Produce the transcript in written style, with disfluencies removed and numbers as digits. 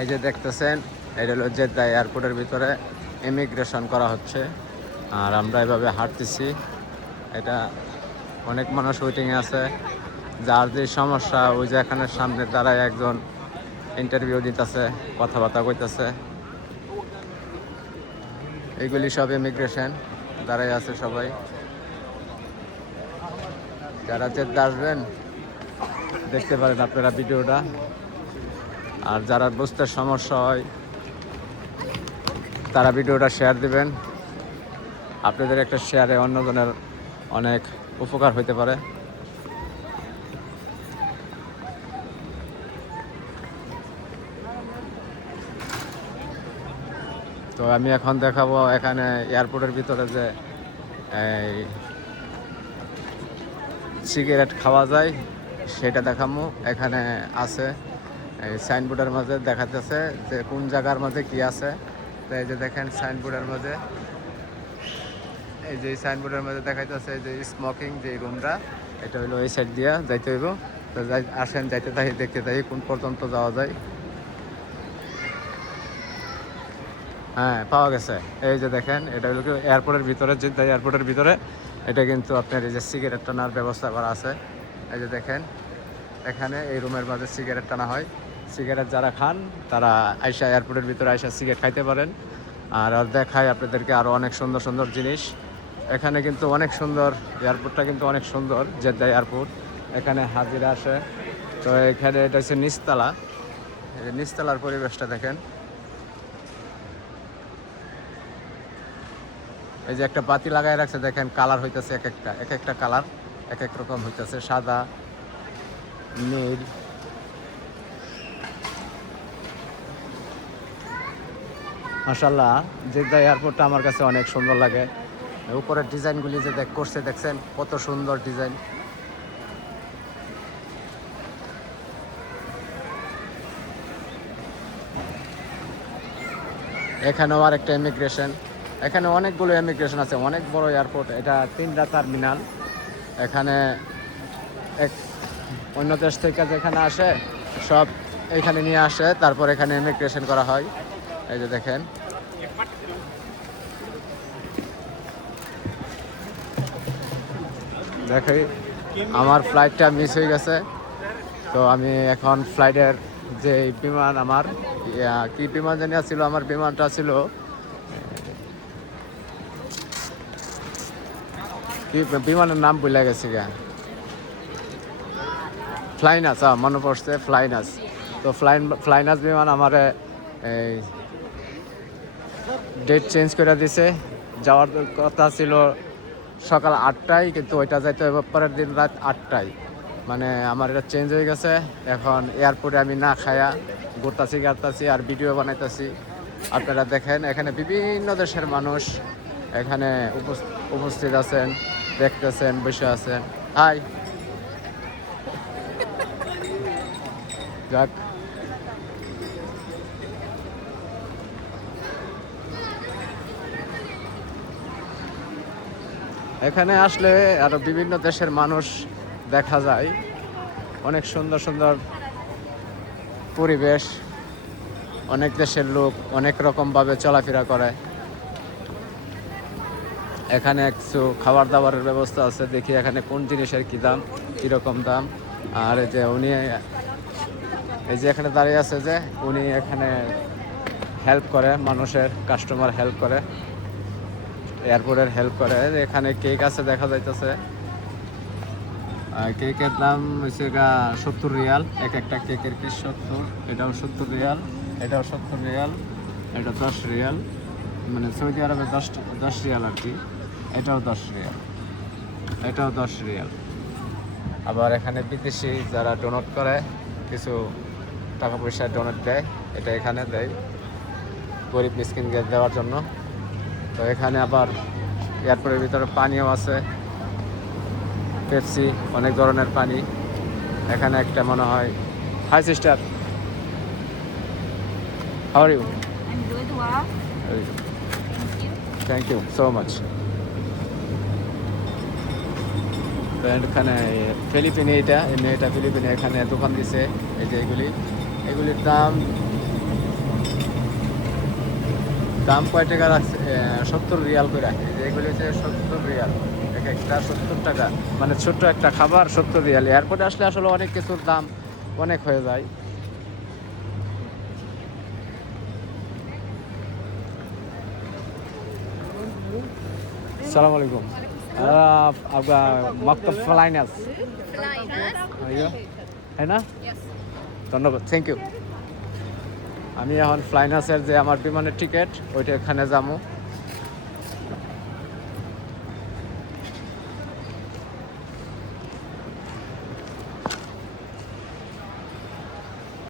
এই যে দেখতেছেন, এটা হলো জেদ্দা এয়ারপোর্টের ভিতরে ইমিগ্রেশন করা হচ্ছে। আর আমরা এভাবে হাঁটতেছি। এটা অনেক মানুষ ওয়েটিংয়ে আছে। যার যে সমস্যা, ওই যে এখানে সামনে দাঁড়ায় একজন ইন্টারভিউ দিতেছে, কথাবার্তা কইতেছে। এইগুলি সব ইমিগ্রেশন, দাঁড়ায় আছে সবাই। যারা জেদ্দা আসবেন দেখতে পারেন আপনারা ভিডিওটা। আর যারা বুঝতে সমস্যা হয় তারা ভিডিওটা শেয়ার দিবেন। আপনাদের একটা শেয়ারে অন্যজনের অনেক উপকার হতে পারে। তো আমি এখন দেখাবো এখানে এয়ারপোর্টের ভিতরে যে এই সিগারেট খাওয়া যায় সেটা দেখাবো। এখানে আছে এই সাইনবোর্ডের মাঝে দেখাতেছে যে কোন জায়গার মধ্যে কি আছে। তো এই যে দেখেন সাইনবোর্ডের মধ্যে, এই যে সাইনবোর্ডের মধ্যে দেখাইতেছে যে স্মোকিং যে রুমটা, এটা হলো এই সাইড দিয়া যাইতে হইব। তো আসেন, যাইতে থাকি, দেখতে থাকি কোন পর্যন্ত যাওয়া যায়। হ্যাঁ, পাওয়া গেছে। এই যে দেখেন, এটা হলো এয়ারপোর্টের ভিতরে, জেদ্দা এয়ারপোর্টের ভিতরে। এটা কিন্তু আপনার এই যে সিগারেট টানার ব্যবস্থা করা আছে। এই যে দেখেন, এখানে এই রুমের মাঝে সিগারেট টানা হয়। সিগারেট যারা খান তারা আইসা এয়ারপোর্টের ভিতরে আইসা সিগারেট খাইতে পারেন। আর দেখায় আপনাদেরকে আরও অনেক সুন্দর সুন্দর জিনিস। এখানে কিন্তু অনেক সুন্দর, এয়ারপোর্টটা কিন্তু অনেক সুন্দর, জেদ্দা এয়ারপোর্ট। এখানে হাজিরা আসে। তো এখানে এটা হচ্ছে নিচতলা। এই নিচতলার পরিবেশটা দেখেন। এই যে একটা বাতি লাগাই রাখছে, দেখেন কালার হইতেছে এক একটা কালার এক এক রকম হইতেছে, সাদা, নীল। মাশাআল্লাহ, জেদ্দা এয়ারপোর্টটা আমার কাছে অনেক সুন্দর লাগে। উপরের ডিজাইনগুলি যে করছে, দেখছেন কত সুন্দর ডিজাইন। এখানেও আর একটা ইমিগ্রেশন। এখানে অনেকগুলো ইমিগ্রেশন আছে, অনেক বড় এয়ারপোর্ট। এটা 3টা টার্মিনাল। এখানে এক অন্য দেশ থেকে যেখানে আসে সব এখানে নিয়ে আসে, তারপর এখানে ইমিগ্রেশন করা হয়। এই যে দেখেন, দেখি আমার ফ্লাইটটা মিস হয়ে গেছে। তো আমি এখন ফ্লাইটের যে বিমান, আমার কি বিমান জানি ছিল, আমার বিমানটা ছিল কি, বিমানের নাম ভুলে গেছি গা। ফ্লাইনাস, মনে পড়ছে, ফ্লাইনাস। তো ফ্লাইনাস বিমান আমার এই ডেট চেঞ্জ করে দিছে। যাওয়ার কথা ছিল সকাল 8টায়, কিন্তু ওইটা যাইতে হবে পরের দিন রাত 8টায়। মানে আমার এটা চেঞ্জ হয়ে গেছে। এখন এয়ারপোর্টে আমি না খায়া ঘুরতাছি গাড়তাছি আর ভিডিও বানাইতেছি। আপনারা দেখেন, এখানে বিভিন্ন দেশের মানুষ এখানে উপস্থিত আছেন, দেখতেছেন, বসে আছেন। হাই, যাক, এখানে আসলে আরো বিভিন্ন দেশের মানুষ দেখা যায়। অনেক সুন্দর সুন্দর পরিবেশ, অনেক দেশের লোক অনেক রকমভাবে চলাফেরা করে। এখানে কিছু খাবার দাবারের ব্যবস্থা আছে, দেখি এখানে কোন জিনিসের কী দাম, কীরকম দাম। আর এই যে উনি, এই যে এখানে দাঁড়িয়ে আছে, যে উনি এখানে হেল্প করে, মানুষের কাস্টমার হেল্প করে, এয়ারপোর্টের হেল্প করে। এখানে কেক আছে দেখা যাইতেছে। কেকের দাম হচ্ছে 70 রিয়াল, এক একটা কেকের পিস 70। এটাও 70 রিয়াল, এটাও 70 রিয়াল, এটা 10 রিয়াল, মানে সৌদি আরবে 10 রিয়াল আর কি। এটাও 10 রিয়াল, এটাও 10 রিয়াল। আবার এখানে বিদেশি যারা ডোনেট করে, কিছু টাকা পয়সা ডোনেট দেয়, এটা এখানে দেয় গরিব মিসকিনকে দেওয়ার জন্য। তো এখানে আবার এয়ারপোর্টের ভিতরে পানিও আছে, পেপসি, অনেক ধরনের পানি। এখানে একটা মনে হয়, hi sister, how are you? I'm good, wow. Thank you so much. তো এখানে ফিলিপিনি, এটা এই মেয়েটা ফিলিপিনি, এখানে দোকান দিছে। এই যে এগুলির দাম দাম কয় টাকা রাখছে? 70 রিয়াল করে রাখে। এগুলি হচ্ছে 70 রিয়াল, এক একটা 70 টাকা, মানে ছোট্ট একটা খাবার 70 রিয়াল। এয়ারপোর্টে আসলে আসলে অনেক কিছুর দাম অনেক হয়ে যায়। السلام عليكم. أبغى مكتب فلاينس. أيوه. है ना? ধন্যবাদ, থ্যাংক ইউ। আমি এখন ফ্লাইনাসের যে আমার বিমানের টিকিট ওইটা এখানে যাবো।